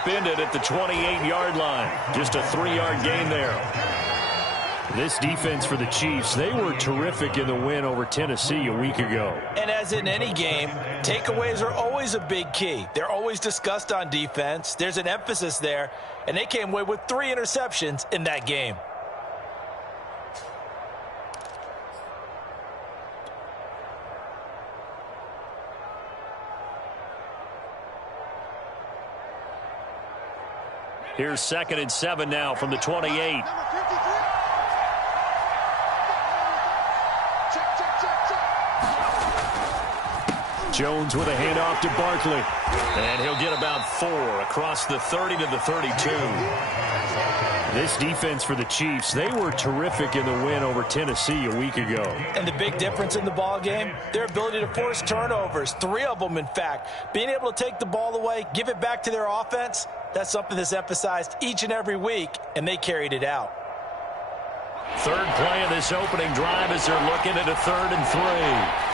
upended at the 28-yard line. Just a 3-yard gain there. This defense for the Chiefs, they were terrific in the win over Tennessee a week ago. And as in any game, takeaways are always a big key. They're always discussed on defense. There's an emphasis there, and they came away with 3 interceptions in that game. Here's 2nd and 7 now from the 28. Jones with a handoff to Barkley. And he'll get about 4 across the 30 to the 32. This defense for the Chiefs, they were terrific in the win over Tennessee a week ago. And the big difference in the ball game, their ability to force turnovers, 3 of them in fact. Being able to take the ball away, give it back to their offense, that's something that's emphasized each and every week, and they carried it out. 3rd play of this opening drive as they're looking at a 3rd and 3.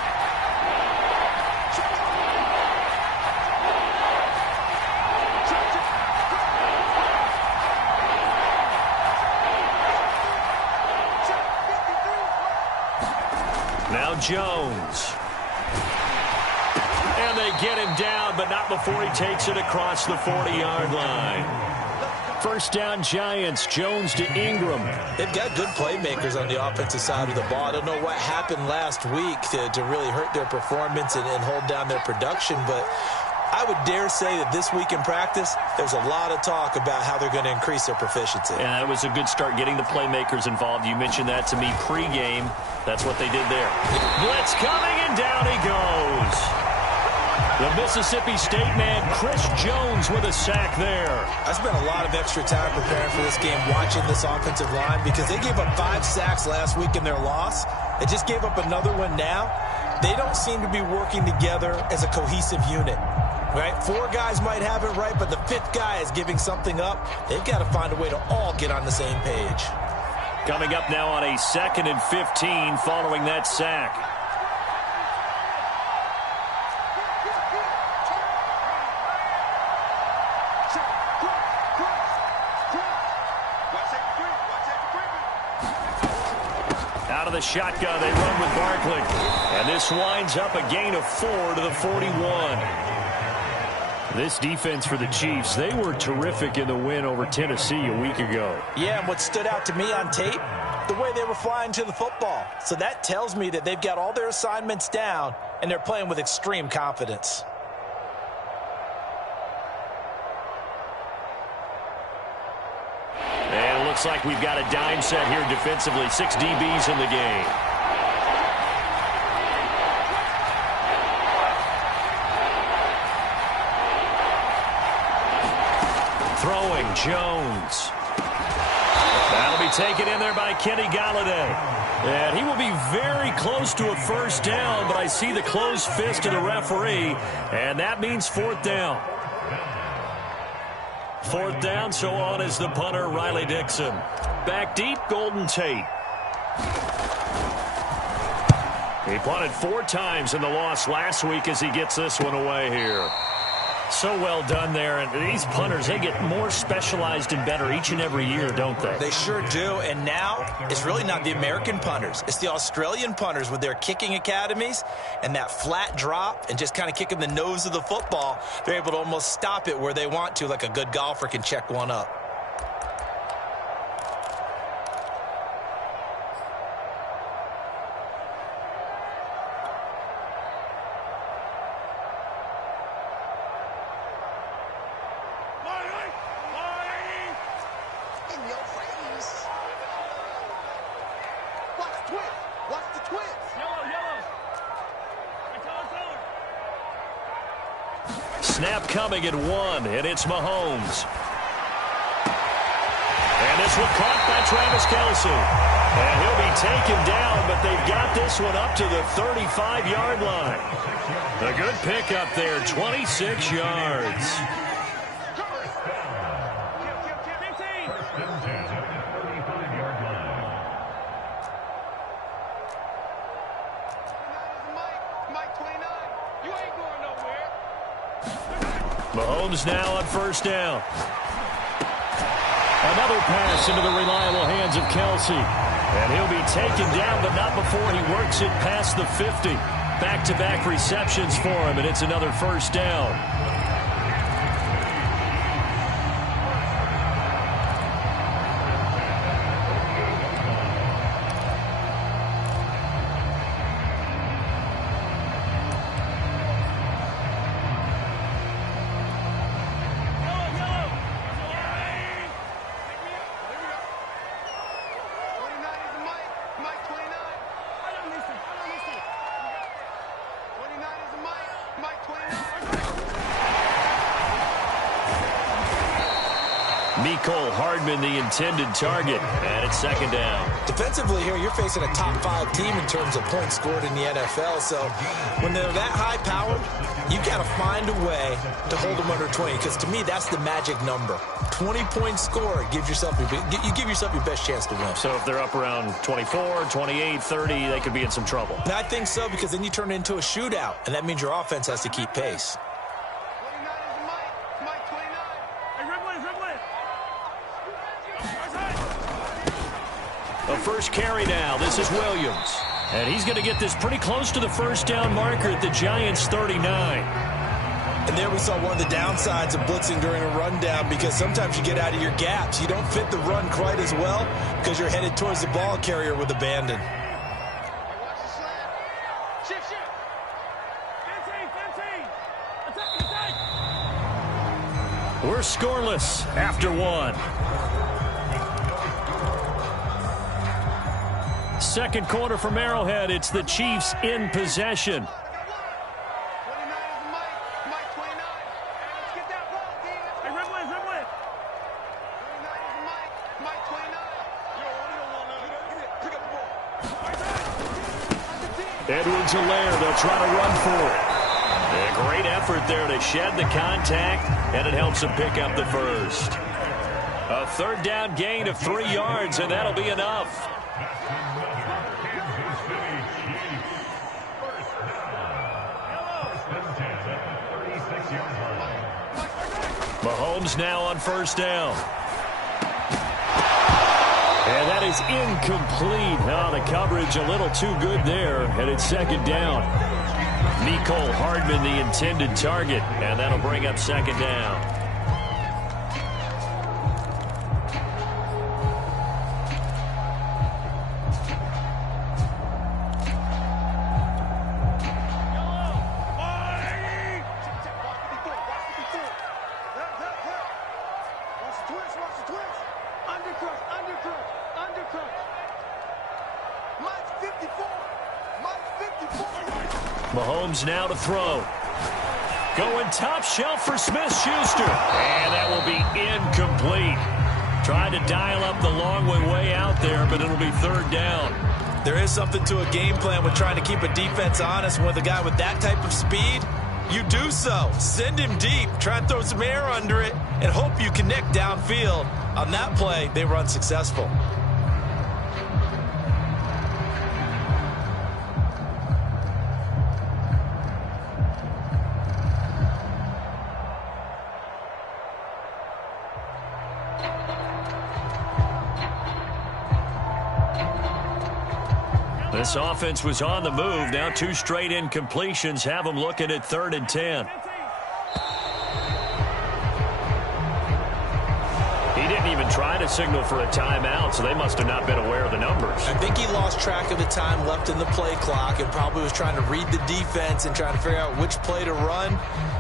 Jones. And they get him down, but not before he takes it across the 40-yard line. 1st down Giants, Jones to Ingram. They've got good playmakers on the offensive side of the ball. I don't know what happened last week to really hurt their performance and hold down their production, but I would dare say that this week in practice, there's a lot of talk about how they're going to increase their proficiency. And that was a good start, getting the playmakers involved. You mentioned that to me pregame. That's what they did there. Blitz coming, and down he goes. The Mississippi State man, Chris Jones, with a sack there. I spent a lot of extra time preparing for this game, watching this offensive line, because they gave up 5 sacks last week in their loss. They just gave up another one now. They don't seem to be working together as a cohesive unit. Right? 4 guys might have it right, but the 5th guy is giving something up. They've got to find a way to all get on the same page. Coming up now on a 2nd and 15 following that sack. Out of the shotgun, they run with Barkley. And this winds up a gain of 4 to the 41. This defense for the Chiefs, they were terrific in the win over Tennessee a week ago. Yeah, and what stood out to me on tape, the way they were flying to the football. So that tells me that they've got all their assignments down, and they're playing with extreme confidence. And it looks like we've got a dime set here defensively. 6 DBs in the game. Throwing, Jones. That'll be taken in there by Kenny Golladay. And he will be very close to a 1st down, but I see the closed fist of the referee, and that means 4th down. 4th down, so on is the punter, Riley Dixon. Back deep, Golden Tate. He punted 4 times in the loss last week as he gets this one away here. So well done there. And these punters, they get more specialized and better each and every year, don't they? They sure do. And now it's really not the American punters. It's the Australian punters with their kicking academies and that flat drop and just kind of kicking the nose of the football. They're able to almost stop it where they want to, like a good golfer can check one up. Snap coming at 1, and it's Mahomes. And this one caught by Travis Kelce. And he'll be taken down, but they've got this one up to the 35-yard line. A good pickup there, 26 yards. Mahomes now on first down. Another pass into the reliable hands of Kelsey. And he'll be taken down, but not before he works it past the 50. Back-to-back receptions for him, and it's another first down. Mecole Hardman, the intended target, and it's second down. Defensively here, you're facing a top 5 team in terms of points scored in the NFL. So when they're that high-powered, you got to find a way to hold them under 20. Because to me, that's the magic number. 20 points scored, you give yourself your best chance to win. So if they're up around 24, 28, 30, they could be in some trouble. And I think so, because then you turn it into a shootout, and that means your offense has to keep pace. A first carry now. This is Williams. And he's going to get this pretty close to the first down marker at the Giants' 39. And there we saw one of the downsides of blitzing during a rundown, because sometimes you get out of your gaps. You don't fit the run quite as well because you're headed towards the ball carrier with abandon. We're scoreless after one. Second quarter from Arrowhead. It's the Chiefs in possession. Edwards-Helaire, they'll try to run for it. A great effort there to shed the contact, and it helps them pick up the first. A third down gain of 3 yards, and that'll be enough. Mahomes now on first down. And that is incomplete. Now the coverage a little too good there, and it's second down. Mecole Hardman, the intended target, and that'll bring up second down. Mahomes now to throw. Going top shelf for Smith-Schuster. And that will be incomplete. Trying to dial up the long way out there, but it'll be third down. There is something to a game plan with trying to keep a defense honest. With a guy with that type of speed, you do so. Send him deep. Try and throw some air under it and hope you connect downfield. On that play, they were unsuccessful. This offense was on the move. Now 2 straight incompletions have them looking at 3rd and 10. He didn't even try to signal for a timeout, so they must have not been aware of the numbers. I think he lost track of the time left in the play clock and probably was trying to read the defense and trying to figure out which play to run,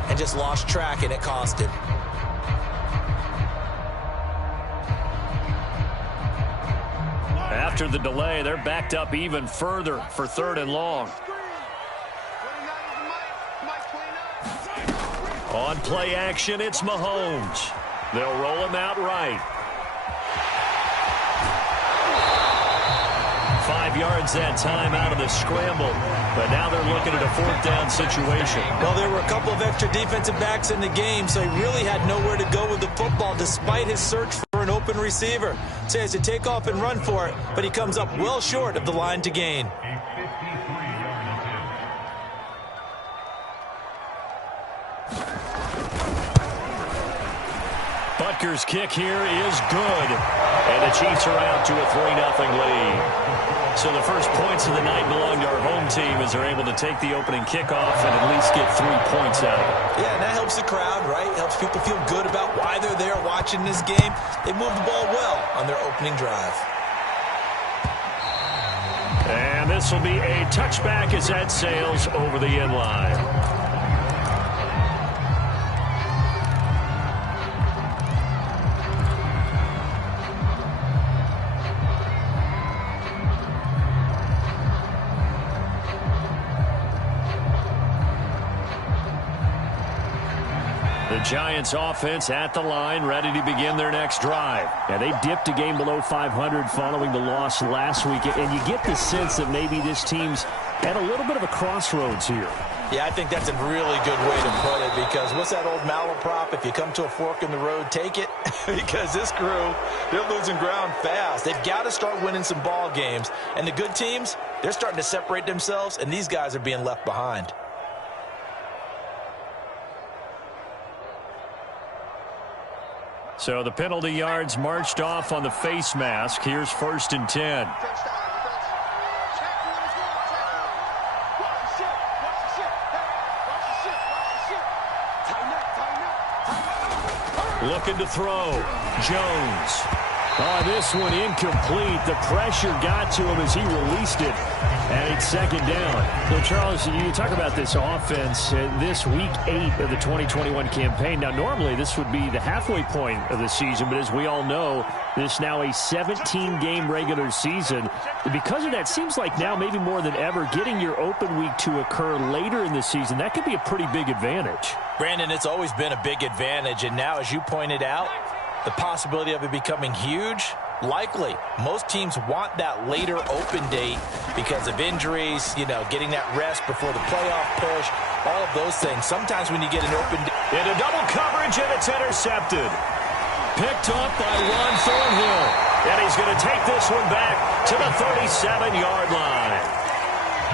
and just lost track, and it cost him. After the delay, they're backed up even further for 3rd and long. On play action, it's Mahomes. They'll roll him out right. 5 yards that time out of the scramble, but now they're looking at a 4th down situation. Well, there were a couple of extra defensive backs in the game, so he really had nowhere to go with the football despite his search for an open receiver. So he has to take off and run for it, but he comes up well short of the line to gain. Rutgers kick here is good. And the Chiefs are out to a 3-0 lead. So the first points of the night belong to our home team as they're able to take the opening kickoff and at least get 3 points out of it. Yeah, and that helps the crowd, right? Helps people feel good about why they're there watching this game. They move the ball well on their opening drive. And this will be a touchback as that sails over the end line. The Giants offense at the line, ready to begin their next drive. And they dipped a game below 500 following the loss last week. And you get the sense that maybe this team's at a little bit of a crossroads here. Yeah, I think that's a really good way to put it, because what's that old malaprop? If you come to a fork in the road, take it. Because this crew, they're losing ground fast. They've got to start winning some ball games. And the good teams, they're starting to separate themselves, and these guys are being left behind. So the penalty yards marched off on the face mask. Here's 1st and 10. Looking to throw. Jones. Oh, this one incomplete. The pressure got to him as he released it. And it's 2nd down. So, Charles, you talk about this offense this week 8 of the 2021 campaign. Now, normally this would be the halfway point of the season, but as we all know, this is now a 17-game regular season. Because of that, seems like now maybe more than ever, getting your open week to occur later in the season, that could be a pretty big advantage. Brandon, it's always been a big advantage, and now, as you pointed out, the possibility of it becoming huge, likely. Most teams want that later open date because of injuries, getting that rest before the playoff push, all of those things. Sometimes when you get an open into double coverage, and it's intercepted. Picked up by Ron Thornhill. And he's going to take this one back to the 37-yard line.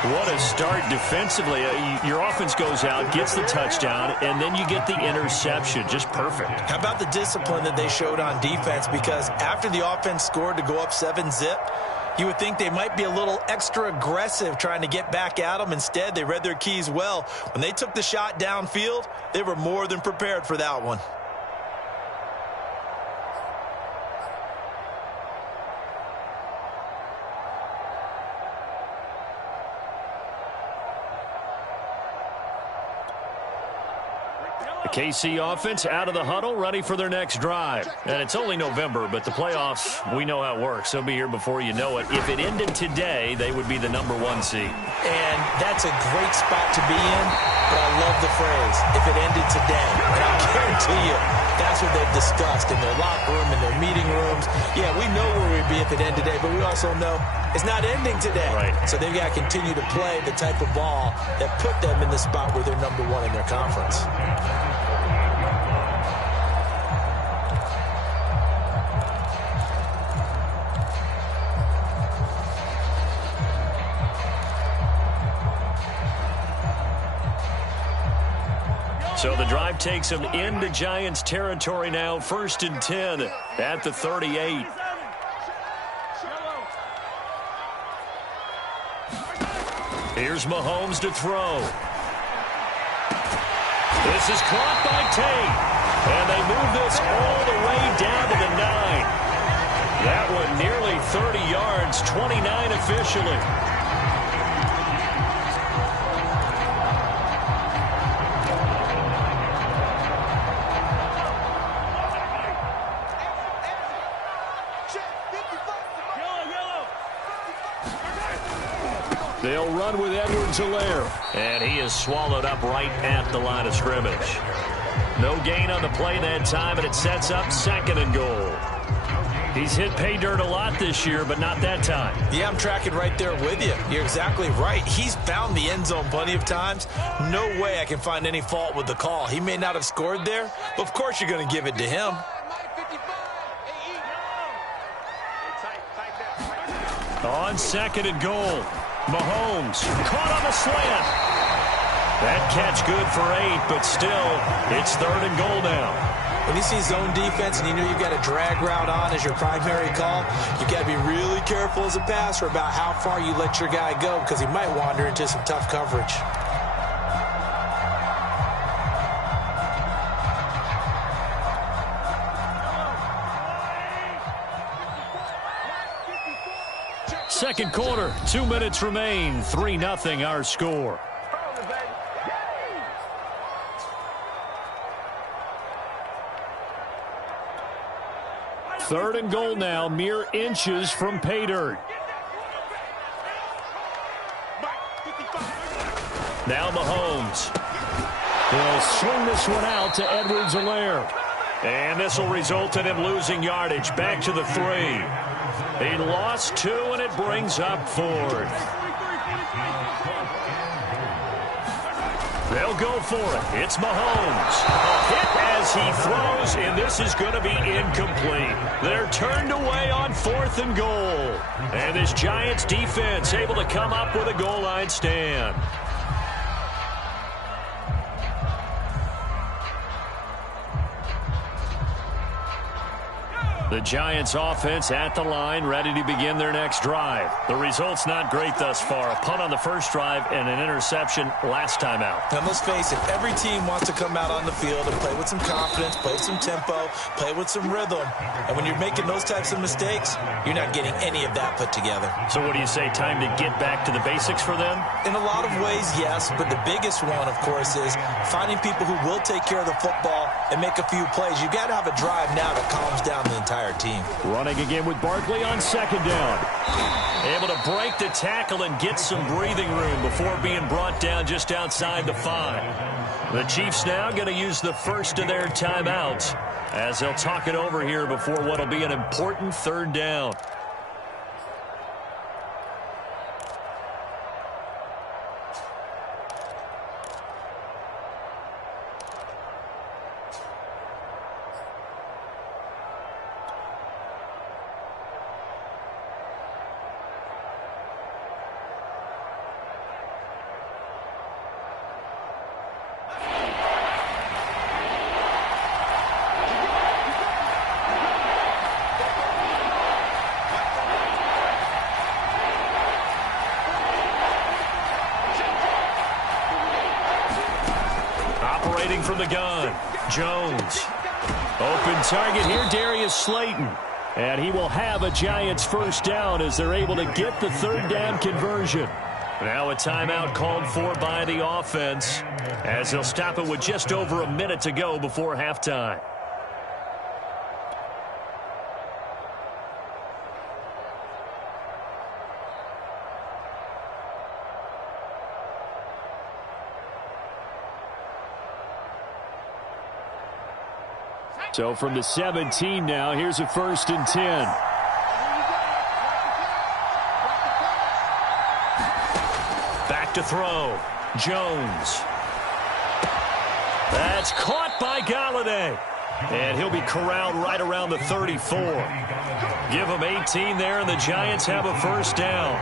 What a start defensively. Your offense goes out, gets the touchdown, and then you get the interception. Just perfect. How about the discipline that they showed on defense? Because after the offense scored to go up 7-zip, you would think they might be a little extra aggressive trying to get back at them. Instead, they read their keys well. When they took the shot downfield, they were more than prepared for that one. KC offense out of the huddle, ready for their next drive. And it's only November, but the playoffs, we know how it works. They'll be here before you know it. If it ended today, they would be the #1 seed. And that's a great spot to be in, but I love the phrase, if it ended today. And I guarantee you, that's what they've discussed in their locker room, in their meeting rooms. Yeah, we know where we'd be if it ended today, but we also know it's not ending today. Right. So they've got to continue to play the type of ball that put them in the spot where they're #1 in their conference. So the drive takes them into Giants territory now. 1st and 10 at the 38. Here's Mahomes to throw. This is caught by Tate. And they move this all the way down to the 9. That one nearly 30 yards, 29 officially. They'll run with Edwards-Helaire. And he is swallowed up right at the line of scrimmage. No gain on the play that time, and it sets up 2nd and goal. He's hit pay dirt a lot this year, but not that time. Yeah, I'm tracking right there with you. You're exactly right. He's found the end zone plenty of times. No way I can find any fault with the call. He may not have scored there, but of course you're going to give it to him. On 2nd and goal. Mahomes caught on the slant. That catch good for 8, but still, it's 3rd and goal now. When you see zone defense and you know you've got a drag route on as your primary call, you've got to be really careful as a passer about how far you let your guy go because he might wander into some tough coverage. Second quarter, 2 minutes remain, 3-0 our score. Third and goal now, mere inches from pay dirt. Now Mahomes. He'll swing this one out to Edwards-Helaire. And this will result in him losing yardage. Back to the 3. He lost 2, and it brings up 4th. They'll go for it. It's Mahomes. A hit as he throws, and this is going to be incomplete. They're turned away on 4th and goal. And this Giants defense able to come up with a goal line stand. The Giants offense at the line, ready to begin their next drive. The result's not great thus far. A punt on the first drive and an interception last time out. And let's face it, every team wants to come out on the field and play with some confidence, play with some tempo, play with some rhythm. And when you're making those types of mistakes, you're not getting any of that put together. So what do you say, time to get back to the basics for them? In a lot of ways, yes, but the biggest one, of course, is finding people who will take care of the football and make a few plays. You've got to have a drive now that calms down the entire team. Running again with Barkley on second down. Able to break the tackle and get some breathing room before being brought down just outside the 5. The Chiefs now going to use the first of their timeouts as they'll talk it over here before what will be an important third down. From the gun, Jones. Open target here, Darius Slayton. And he will have a Giants first down as they're able to get the third down conversion. Now a timeout called for by the offense as they'll stop it with just over a minute to go before halftime. So from the 17 now, here's a 1st and 10. Back to throw. Jones. That's caught by Golladay. And he'll be corralled right around the 34. Give him 18 there, and the Giants have a first down.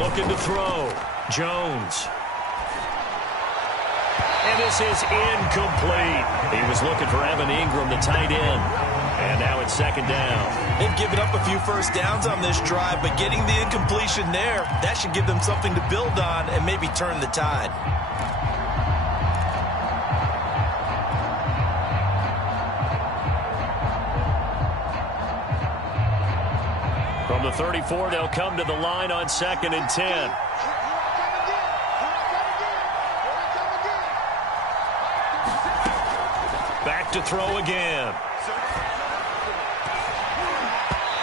Looking to throw. Jones. And this is incomplete. He was looking for Evan Ingram, the tight end. And now it's second down. They've given up a few first downs on this drive, but getting the incompletion there, that should give them something to build on and maybe turn the tide. From the 34, they'll come to the line on 2nd and 10. Back to throw again.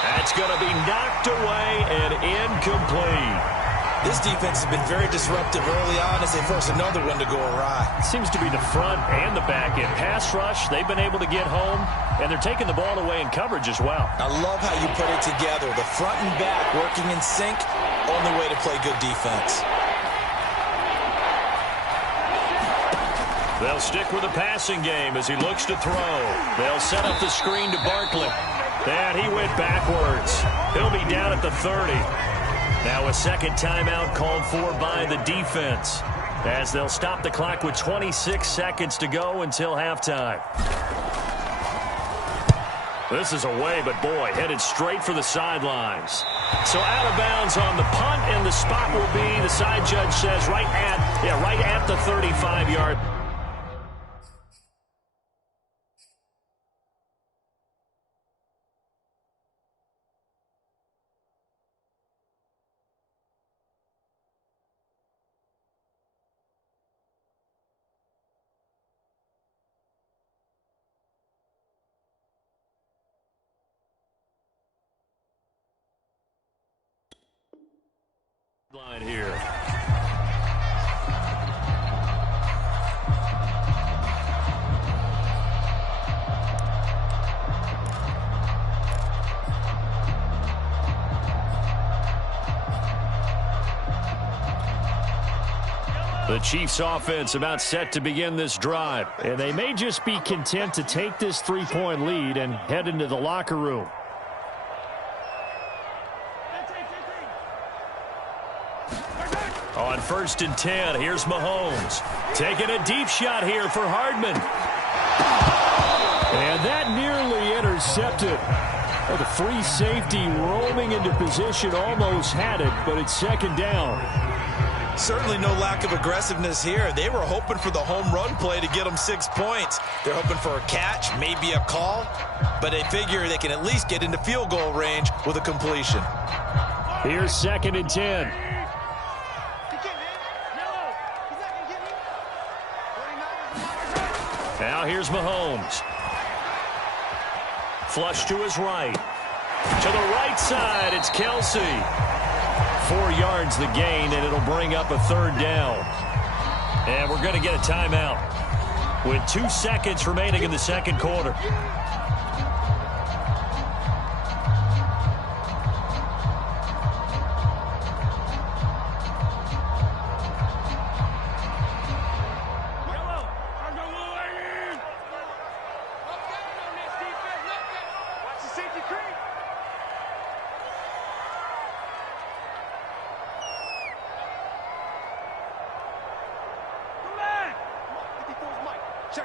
That's going to be knocked away and incomplete. This defense has been very disruptive early on as they force another one to go awry. Seems to be the front and the back end. Pass rush, they've been able to get home, and they're taking the ball away in coverage as well. I love how you put it together. The front and back working in sync, only way to play good defense. They'll stick with the passing game as he looks to throw. They'll set up the screen to Barkley. And he went backwards. He'll be down at the 30. Now a second timeout called for by the defense. as they'll stop the clock with 26 seconds to go until halftime. This is away, but boy, headed straight for the sidelines. So out of bounds on the punt, and the spot will be, the side judge says, right at the 35-yard. Line here. The Chiefs offense about set to begin this drive. And they may just be content to take this 3-point lead and head into the locker room. On 1st and 10, here's Mahomes. Taking a deep shot here for Hardman. And that nearly intercepted. Oh, the free safety roaming into position almost had it, but it's 2nd down. Certainly no lack of aggressiveness here. They were hoping for the home run play to get them 6 points. They're hoping for a catch, maybe a call, but they figure they can at least get into field goal range with a completion. Here's 2nd and 10. Now here's Mahomes. Flush to his right. To the right side, it's Kelsey. 4 yards the gain, and it'll bring up a 3rd down. And we're going to get a timeout with 2 seconds remaining in the 2nd quarter.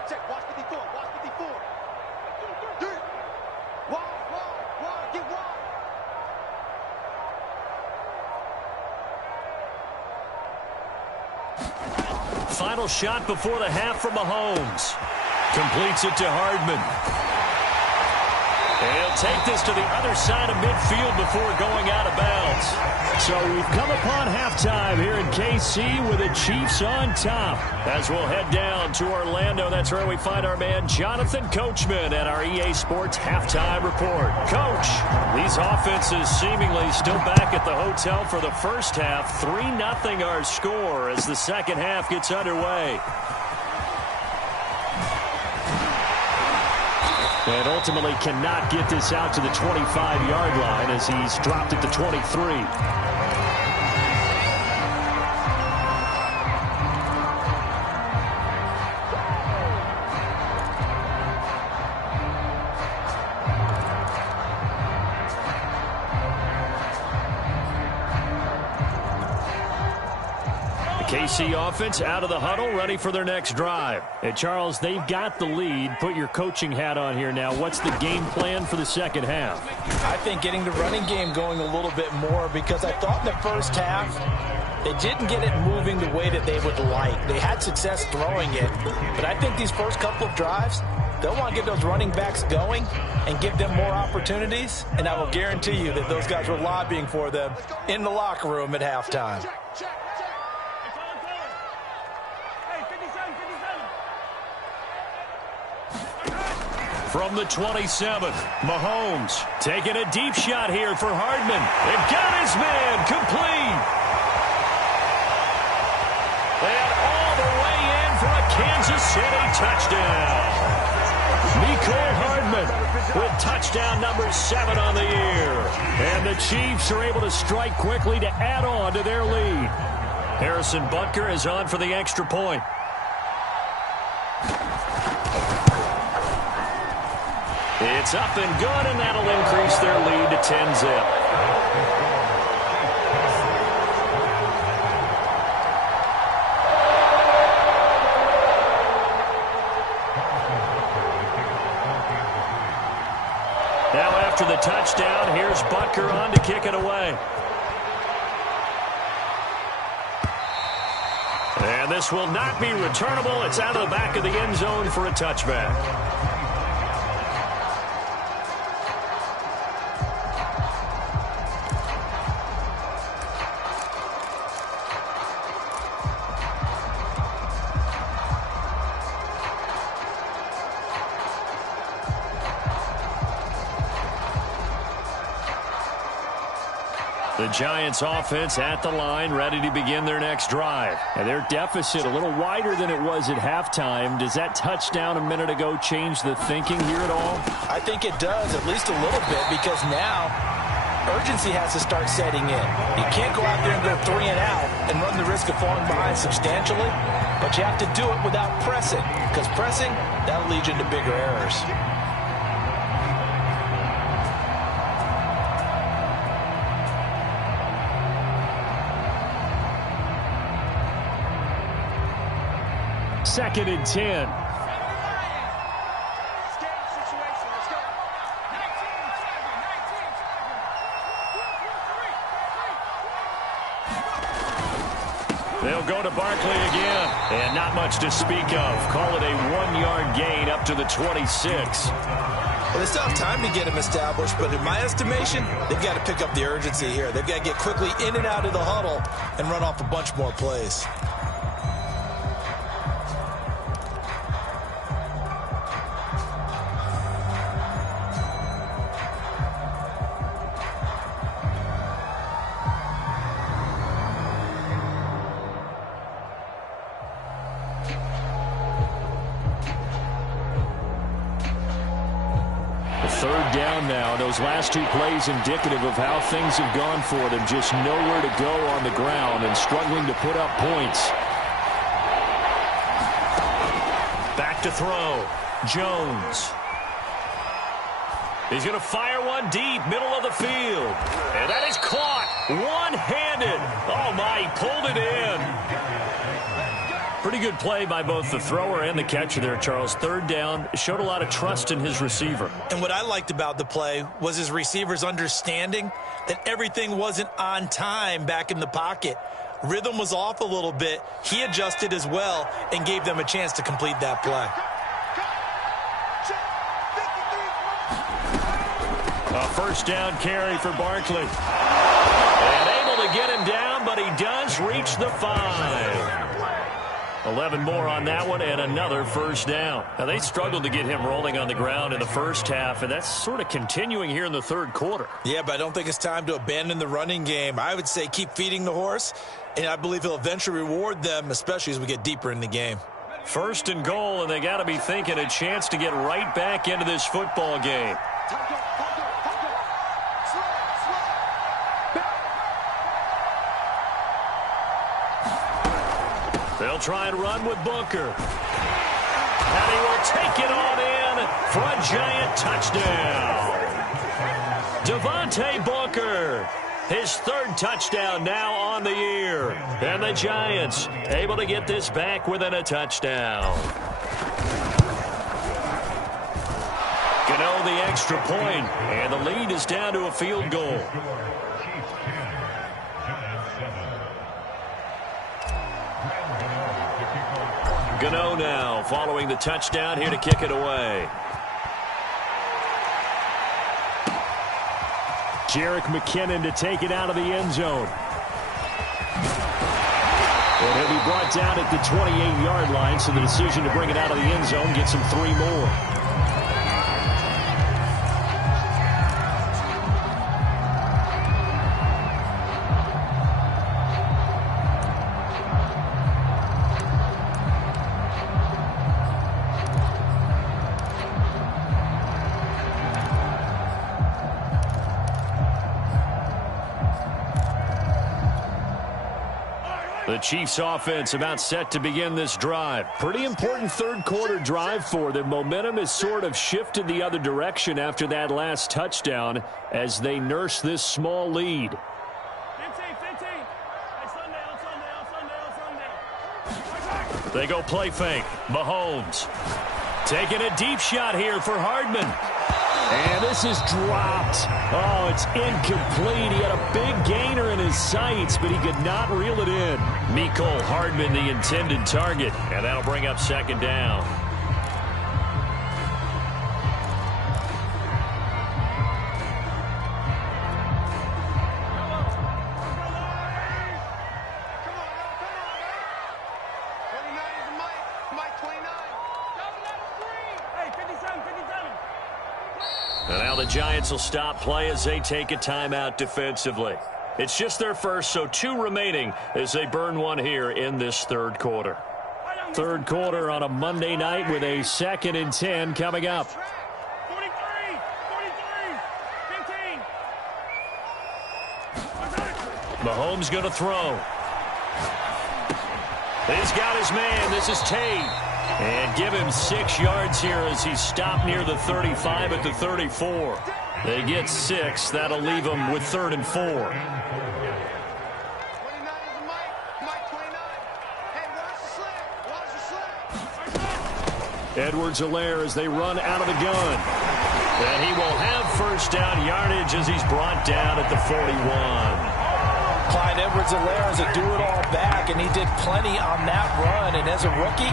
Check, watch 54, watch 54. Wide, get wide. Final shot before the half from Mahomes. Completes it to Hardman. He'll take this to the other side of midfield before going out of bounds. So we've come upon halftime here in KC with the Chiefs on top. As we'll head down to Orlando, that's where we find our man Jonathan Coachman at our EA Sports Halftime Report. Coach, these offenses seemingly still back at the hotel for the first half. 3-0 our score as the second half gets underway. And ultimately cannot get this out to the 25-yard line as he's dropped it to 23. KC offense out of the huddle, ready for their next drive. Hey, Charles, they've got the lead. Put your coaching hat on here now. What's the game plan for the second half? I think getting the running game going a little bit more, because I thought in the first half they didn't get it moving the way that they would like. They had success throwing it, but I think these first couple of drives, they'll want to get those running backs going and give them more opportunities, and I will guarantee you that those guys were lobbying for them in the locker room at halftime. From the 27, Mahomes taking a deep shot here for Hardman. And got his man complete. And all the way in for a Kansas City touchdown. Mecole Hardman with touchdown number 7 on the year. And the Chiefs are able to strike quickly to add on to their lead. Harrison Butker is on for the extra point. It's up and good, and that'll increase their lead to 10-zip. down. Here's Butker on to kick it away. And this will not be returnable. It's out of the back of the end zone for a touchback. The Giants offense at the line, ready to begin their next drive. And their deficit a little wider than it was at halftime. Does that touchdown a minute ago change the thinking here at all? I think it does, at least a little bit, because now urgency has to start setting in. You can't go out there and go 3 and out and run the risk of falling behind substantially, but you have to do it without pressing, because pressing, that'll lead you into bigger errors. Second and 10. They'll go to Barkley again. And not much to speak of. Call it a 1-yard gain up to the 26. Well, they still have time to get him established, but in my estimation, they've got to pick up the urgency here. They've got to get quickly in and out of the huddle and run off a bunch more plays. Third down now. Those last two plays indicative of how things have gone for them. Just nowhere to go on the ground and struggling to put up points. Back to throw. Jones. He's going to fire one deep, middle of the field. And that is caught one-handed. Oh, my, he pulled it in. Pretty good play by both the thrower and the catcher there, Charles. Third down, showed a lot of trust in his receiver. And what I liked about the play was his receiver's understanding that everything wasn't on time back in the pocket. Rhythm was off a little bit. He adjusted as well and gave them a chance to complete that play. A first down carry for Barkley. And able to get him down, but he does reach the 5. 11 more on that one, and another first down. Now, they struggled to get him rolling on the ground in the first half, and that's sort of continuing here in the third quarter. Yeah, but I don't think it's time to abandon the running game. I would say keep feeding the horse, and I believe he'll eventually reward them, especially as we get deeper in the game. First and goal, and they got to be thinking a chance to get right back into this football game. They'll try and run with Booker. And he will take it on in for a Giant touchdown. Devontae Booker, his third touchdown now on the year. And the Giants able to get this back within a touchdown. Gano the extra point, and the lead is down to a field goal. Gano now following the touchdown here to kick it away. Jerick McKinnon to take it out of the end zone. And he'll be brought down at the 28-yard line, so the decision to bring it out of the end zone gets him 3 more. The Chiefs offense about set to begin this drive. Pretty important third quarter drive for them. Momentum has sort of shifted the other direction after that last touchdown as they nurse this small lead. 15. Sunday. They go play fake. Mahomes taking a deep shot here for Hardman. And this is dropped. Oh, it's incomplete. He had a big gainer in his sights, but he could not reel it in. Mecole Hardman, the intended target, and that'll bring up second down. And now the Giants will stop play as they take a timeout defensively. It's just their first, so 2 remaining as they burn one here in this third quarter. Third quarter on a Monday night with a 2nd and 10 coming up. 43, 15. Mahomes going to throw. He's got his man. This is Tate. And give him 6 yards here as he's stopped near the 35 at the 34. They get 6. That'll leave them with 3rd and 4. 29 is Mike 29. Hey, watch the slip. Edwards-Helaire as they run out of the gun. And he will have first down yardage as he's brought down at the 41. Clyde Edwards-Helaire is a do-it-all back, and he did plenty on that run. And as a rookie,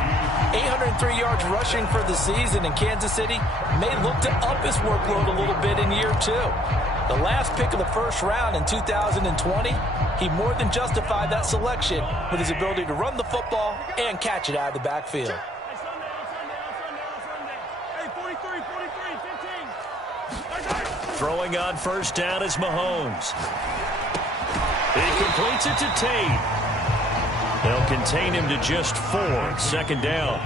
803 yards rushing for the season in Kansas City may look to up his workload a little bit in year 2. The last pick of the first round in 2020, he more than justified that selection with his ability to run the football and catch it out of the backfield. Hey, 43, 15. Throwing on first down is Mahomes. He completes it to Tate. They'll contain him to just 4. 2nd down.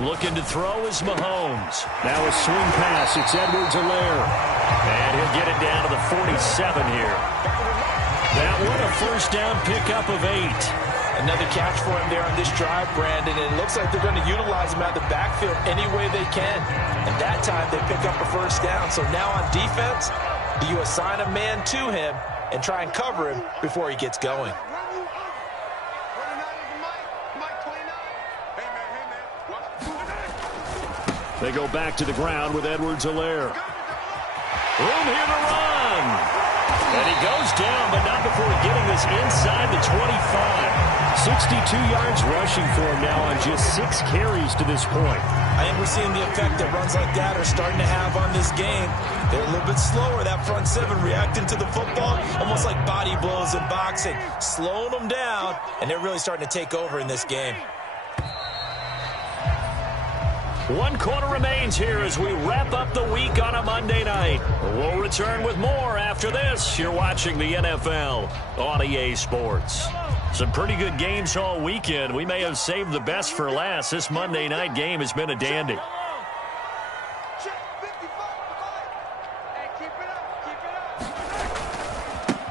Looking to throw is Mahomes. Now a swing pass. It's Edwards-Helaire. And he'll get it down to the 47 here. That one a first down pickup of 8. Another catch for him there on this drive, Brandon. And it looks like they're going to utilize him out of the backfield any way they can. And that time they pick up a first down. So now on defense, do you assign a man to him and try and cover him before he gets going? They go back to the ground with Edwards-Helaire. Room here to run. And he goes down, but not before getting this inside the 25. 62 yards rushing for him now on just 6 carries to this point. I think we're seeing the effect that runs like that are starting to have on this game. They're a little bit slower, that front 7, reacting to the football, almost like body blows in boxing, slowing them down, and they're really starting to take over in this game. 1 quarter remains here as we wrap up the week on a Monday night. We'll return with more after this. You're watching the NFL on EA Sports. Some pretty good games all weekend. We may have saved the best for last. This Monday night game has been a dandy.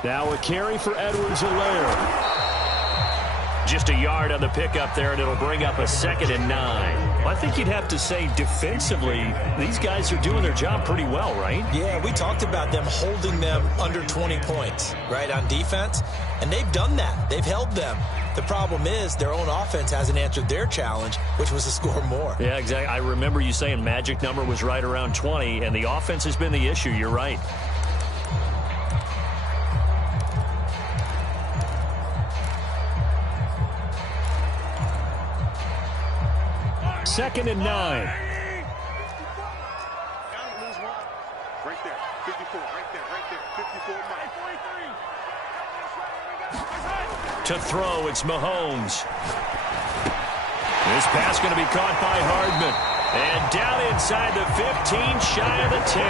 Now a carry for Edwards-Helaire. Just a yard on the pickup there, and it'll bring up a 2nd and 9. Well, I think you'd have to say defensively, these guys are doing their job pretty well, right? Yeah, we talked about them holding them under 20 points, right, on defense. And they've done that. They've held them. The problem is their own offense hasn't answered their challenge, which was to score more. Yeah, exactly. I remember you saying magic number was right around 20, and the offense has been the issue. You're right. Second and 9. Right there, 54, right there, 54, Mike. To throw, it's Mahomes. This pass going to be caught by Hardman. And down inside the 15, shy of the 10.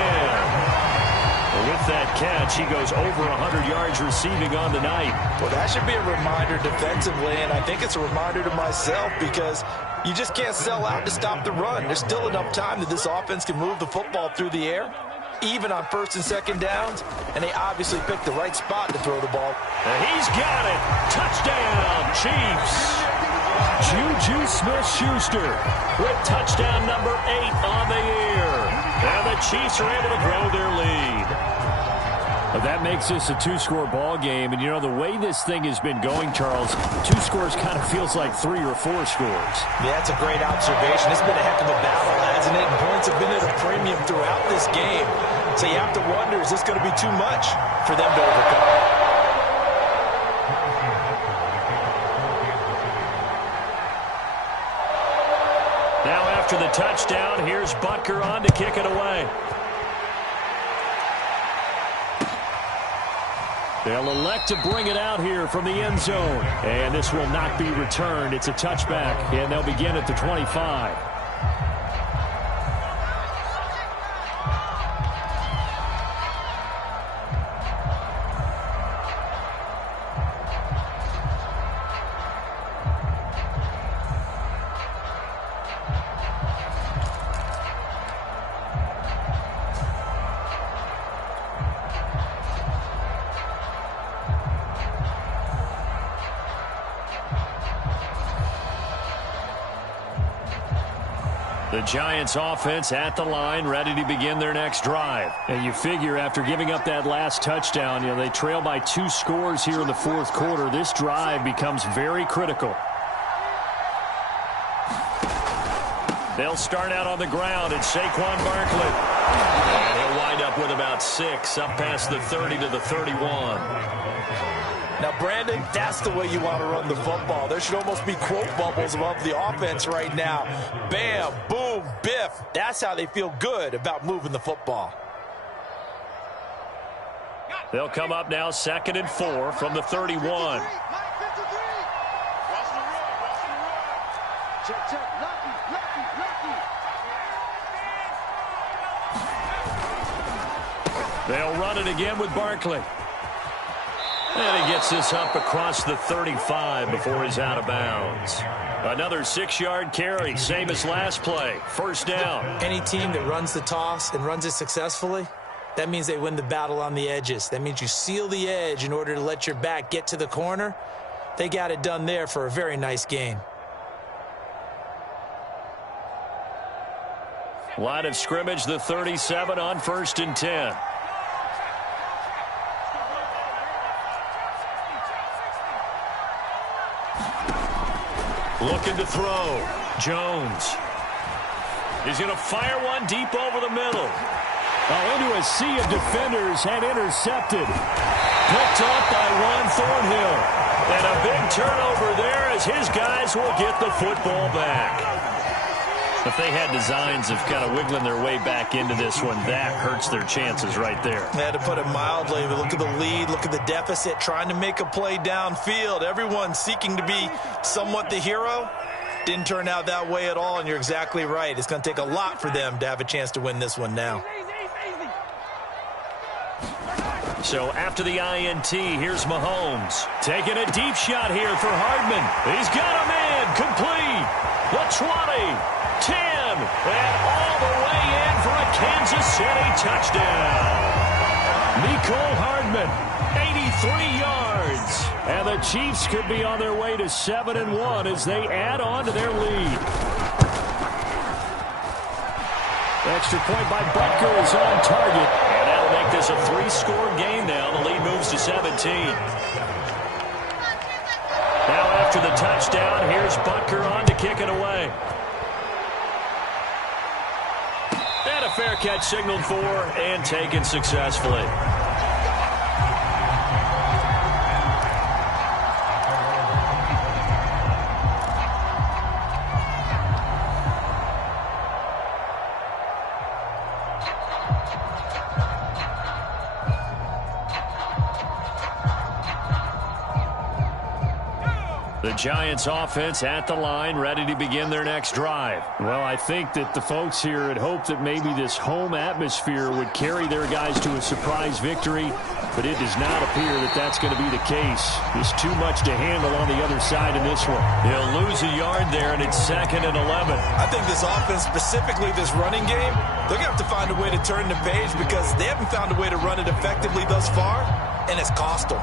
With that catch, he goes over 100 yards receiving on the night. Well, that should be a reminder defensively, and I think it's a reminder to myself because you just can't sell out to stop the run. There's still enough time that this offense can move the football through the air, even on 1st and 2nd downs, and they obviously picked the right spot to throw the ball. And he's got it. Touchdown, Chiefs. Juju Smith-Schuster with touchdown number 8 on the year. And the Chiefs are able to grow their lead. But that makes this a two-score ball game. And, you know, the way this thing has been going, Charles, 2 scores kind of feels like 3 or 4 scores. Yeah, that's a great observation. It's been a heck of a battle, hasn't it? And points have been at a premium throughout this game. So you have to wonder, is this going to be too much for them to overcome? Now after the touchdown, here's Butker on to kick it away. They'll elect to bring it out here from the end zone. And this will not be returned. It's a touchback, and they'll begin at the 25. The Giants offense at the line, ready to begin their next drive. And you figure after giving up that last touchdown, you know, they trail by 2 scores here in the 4th quarter. This drive becomes very critical. They'll start out on the ground. It's Saquon Barkley. And he'll wind up with about 6 up past the 30 to the 31. Now, Brandon, that's the way you want to run the football. There should almost be quote bubbles above the offense right now. Bam, boom, biff. That's how they feel good about moving the football. They'll come up now 2nd and 4 from the 31. Watch the run. Check, check. Lucky. They'll run it again with Barkley. And he gets this up across the 35 before he's out of bounds. Another 6-yard carry, same as last play. 1st down. Any team that runs the toss and runs it successfully, that means they win the battle on the edges. That means you seal the edge in order to let your back get to the corner. They got it done there for a very nice gain. Line of scrimmage, the 37 on 1st and 10. Looking to throw. Jones. He's going to fire one deep over the middle. Into a sea of defenders and intercepted. Picked off by Juan Thornhill. And a big turnover there as his guys will get the football back. If they had designs of kind of wiggling their way back into this one, that hurts their chances right there. They had to put it mildly, but look at the lead, look at the deficit, trying to make a play downfield. Everyone seeking to be somewhat the hero. Didn't turn out that way at all, and you're exactly right. It's going to take a lot for them to have a chance to win this one now. So after the INT, here's Mahomes. Taking a deep shot here for Hardman. He's got a man complete. The 20. 10, and all the way in for a Kansas City touchdown. Mecole Hardman, 83 yards. And the Chiefs could be on their way to 7-1 as they add on to their lead. Extra point by Butker is on target. And that'll make this a 3-score game now. The lead moves to 17. Now after the touchdown, here's Butker on to kick it away. And a fair catch signaled for and taken successfully. The Giants offense at the line, ready to begin their next drive. Well, I think that the folks here had hoped that maybe this home atmosphere would carry their guys to a surprise victory, but it does not appear that that's going to be the case. There's too much to handle on the other side in this one. He'll lose a yard there, and it's 2nd and 11. I think this offense, specifically this running game, they're going to have to find a way to turn the page because they haven't found a way to run it effectively thus far, and it's cost them.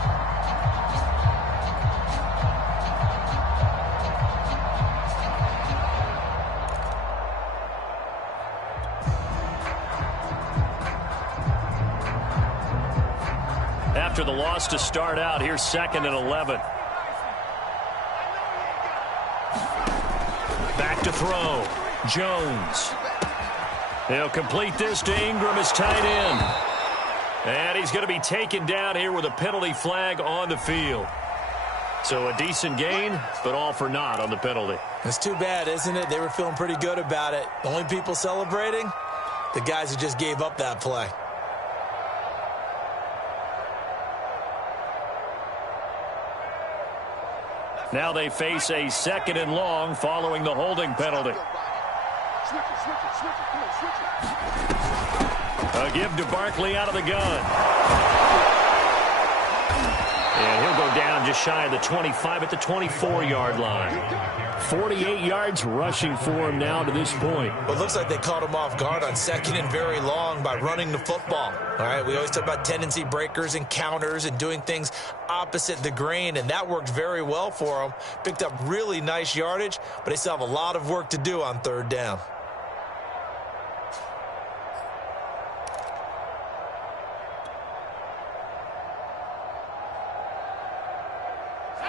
After the loss to start out, here's 2nd and 11. Back to throw. Jones. He'll complete this to Ingram as tight end. And he's going to be taken down here with a penalty flag on the field. So a decent gain, but all for naught on the penalty. It's too bad, isn't it? They were feeling pretty good about it. The only people celebrating, the guys who just gave up that play. Now they face a 2nd and long following the holding penalty. A give to Barkley out of the gun. And he'll go down just shy of the 25 at the 24-yard line. 48 yards rushing for him now to this point. Well, it looks like they caught him off guard on 2nd and very long by running the football. All right, we always talk about tendency breakers and counters and doing things opposite the grain, and that worked very well for them. Picked up really nice yardage, but they still have a lot of work to do on 3rd down.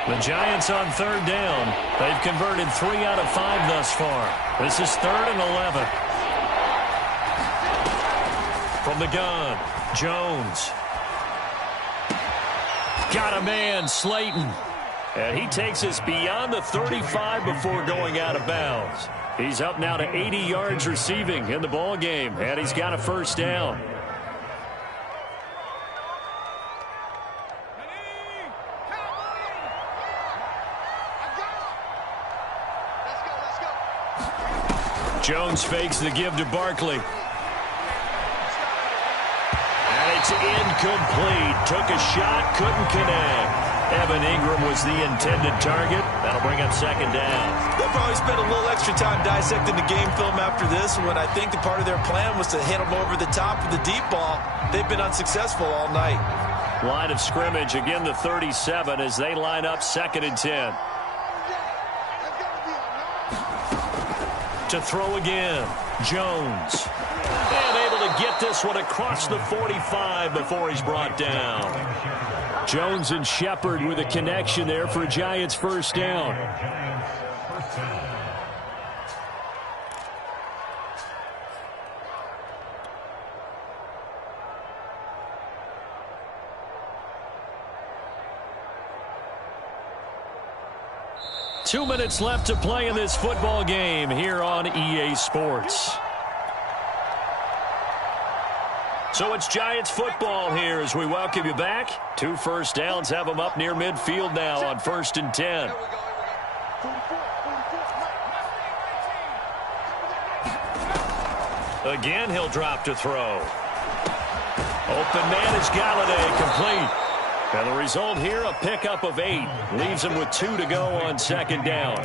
The Giants on 3rd down. They've converted 3 out of 5 thus far. This is 3rd and 11. From the gun, Jones. Got a man, Slayton. And he takes us beyond the 35 before going out of bounds. He's up now to 80 yards receiving in the ball game, and he's got a 1st down. Jones fakes the give to Barkley. And it's incomplete. Took a shot, couldn't connect. Evan Ingram was the intended target. That'll bring up 2nd down. They'll probably spend a little extra time dissecting the game film after this, when I think the part of their plan was to hit them over the top with the deep ball. They've been unsuccessful all night. Line of scrimmage, again the 37 as they line up 2nd and 10. To throw again, Jones. And able to get this one across the 45 before he's brought down. Jones and Shepard with a connection there for a Giants 1st down. Two minutes left to play in this football game here on EA Sports. So it's Giants football here as we welcome you back. 2 1st downs have them up near midfield now on 1st and 10. Again, he'll drop to throw. Open man is Galladay, complete. And the result here, a pickup of 8. Leaves him with 2 to go on 2nd down.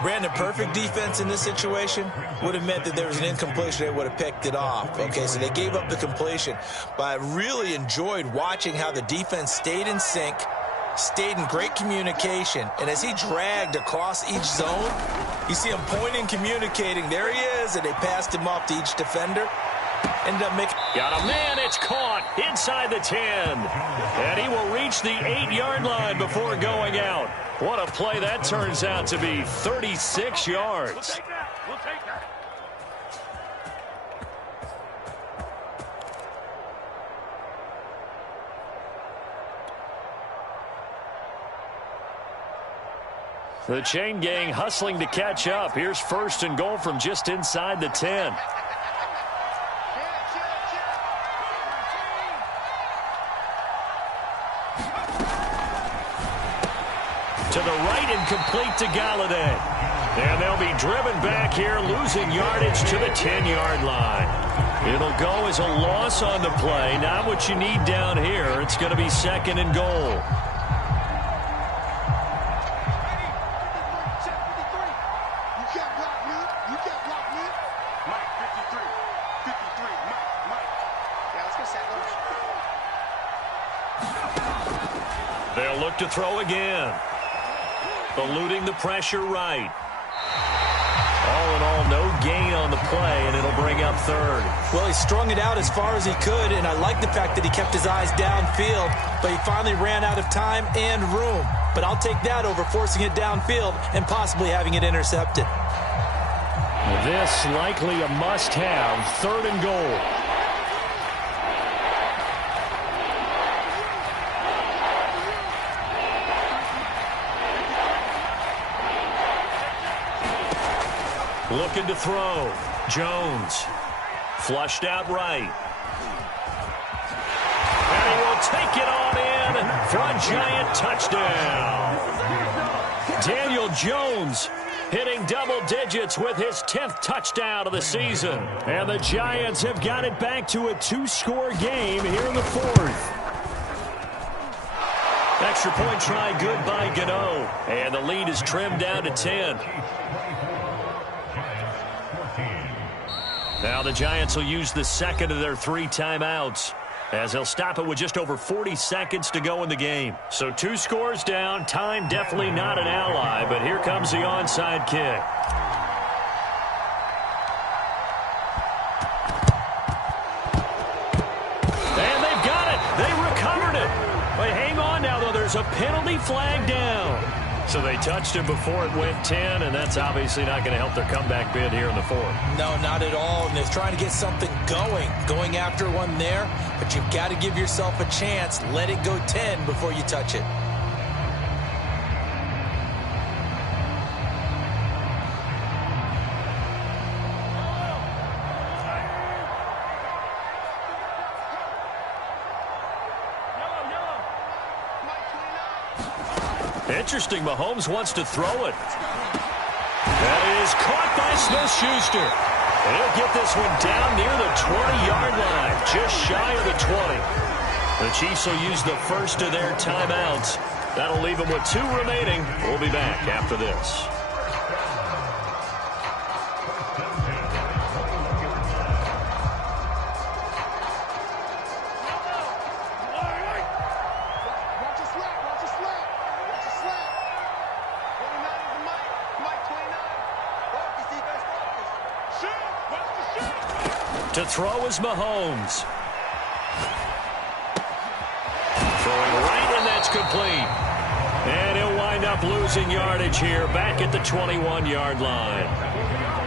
Brandon, perfect defense in this situation would have meant that there was an incompletion. They would have picked it off. Okay, so they gave up the completion. But I really enjoyed watching how the defense stayed in sync, stayed in great communication. And as he dragged across each zone, you see him pointing, communicating. There he is, and they passed him off to each defender. Ended up making... Got a man, it's caught inside the 10. And he will reach the 8-yard line before going out. What a play that turns out to be. 36 yards. We'll take that. We'll take that. The chain gang hustling to catch up. Here's 1st and goal from just inside the 10. To the right and complete to Galladay. And they'll be driven back here, losing yardage to the 10-yard line. It'll go as a loss on the play. Not what you need down here. It's going to be 2nd and goal. They'll look to throw again. Eluding the pressure right. All in all, no gain on the play, and it'll bring up third. Well, he strung it out as far as he could, and I like the fact that he kept his eyes downfield, but he finally ran out of time and room. But I'll take that over forcing it downfield and possibly having it intercepted. This likely a must-have, 3rd and goal. Looking to throw. Jones. Flushed out right. And he will take it on in for a Giant touchdown. Daniel Jones hitting double digits with his 10th touchdown of the season. And the Giants have got it back to a 2-score game here in the 4th. Extra point try good by Gano. And the lead is trimmed down to 10. Now the Giants will use the second of their 3 timeouts, as they'll stop it with just over 40 seconds to go in the game. So 2 scores down. Time definitely not an ally, but here comes the onside kick. And they've got it. They recovered it. But hang on now, though. There's a penalty flag down. So they touched him before it went 10, and that's obviously not going to help their comeback bid here in the 4th. No, not at all. And they're trying to get something going after one there. But you've got to give yourself a chance. Let it go 10 before you touch it. Interesting, Mahomes wants to throw it. That is caught by Smith-Schuster. And he'll get this one down near the 20-yard line, just shy of the 20. The Chiefs will use the first of their timeouts. That'll leave them with 2 remaining. We'll be back after this. To throw is Mahomes. Throwing right, and that's complete. And he'll wind up losing yardage here back at the 21-yard line.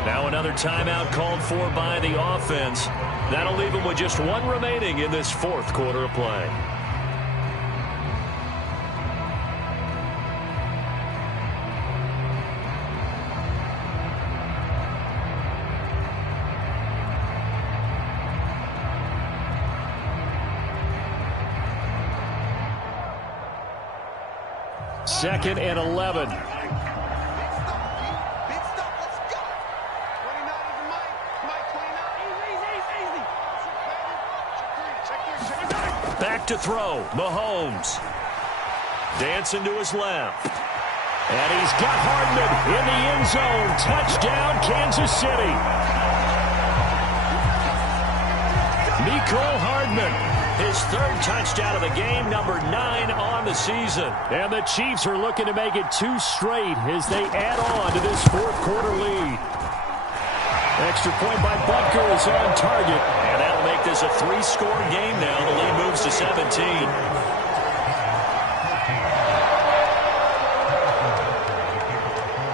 Now another timeout called for by the offense. That'll leave them with just 1 remaining in this 4th quarter of play. Second and 11. Back to throw. Mahomes. Dancing to his left. And he's got Hardman in the end zone. Touchdown, Kansas City. Mecole Hardman. His 3rd touchdown of the game, number 9 on the season. And the Chiefs are looking to make it 2 straight as they add on to this 4th quarter lead. Extra point by Butker is on target. And that'll make this a 3-score game now. The lead moves to 17.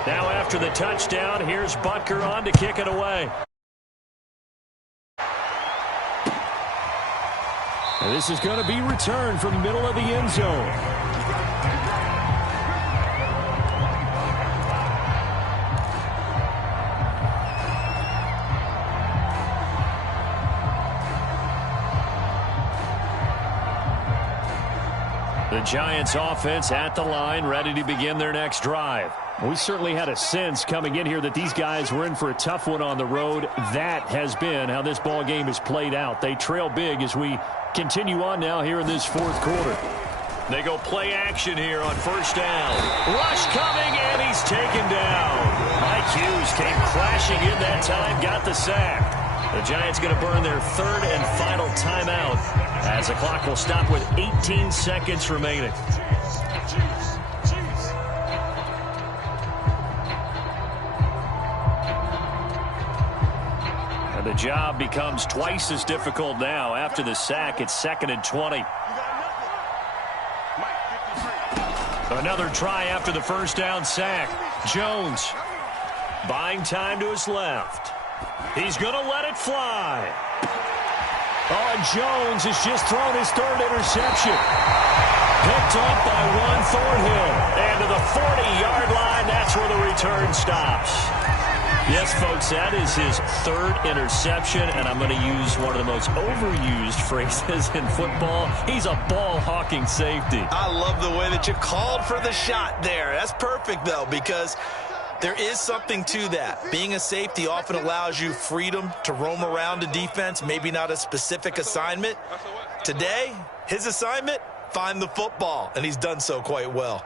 Now after the touchdown, here's Butker on to kick it away. And this is going to be returned from the middle of the end zone. The Giants offense at the line, ready to begin their next drive. We certainly had a sense coming in here that these guys were in for a tough one on the road. That has been how this ball game has played out. They trail big as we continue on now here in this 4th quarter. They go play action here on 1st down. Rush coming, and he's taken down. Mike Hughes came crashing in that time, got the sack. The Giants going to burn their 3rd and final timeout as the clock will stop with 18 seconds remaining. And the job becomes twice as difficult now. After the sack, it's 2nd and 20. Another try after the first down sack. Jones buying time to his left. He's going to let it fly. Oh, and Jones has just thrown his 3rd interception. Picked off by Juan Thornhill. And to the 40-yard line, that's where the return stops. Yes, folks, that is his 3rd interception, and I'm going to use one of the most overused phrases in football. He's a ball-hawking safety. I love the way that you called for the shot there. That's perfect, though, because there is something to that. Being a safety often allows you freedom to roam around a defense, maybe not a specific assignment. Today, his assignment, find the football, and he's done so quite well.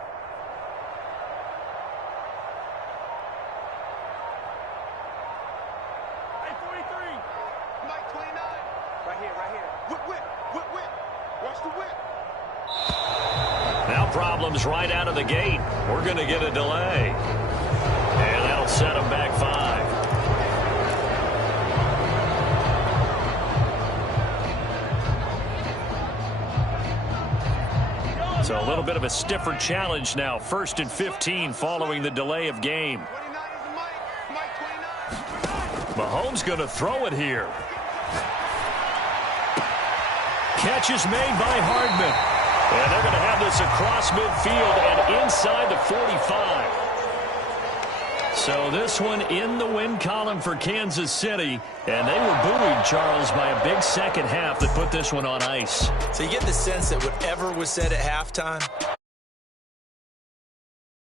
Now problems right out of the gate. We're going to get a delay. And that'll set them back 5. So a little bit of a stiffer challenge now. 1st and 15 following the delay of game. Mahomes going to throw it here. Catch is made by Hardman. And they're going to have this across midfield and inside the 45. So this one in the win column for Kansas City. And they were buoyed, Charles, by a big second half that put this one on ice. So you get the sense that whatever was said at halftime,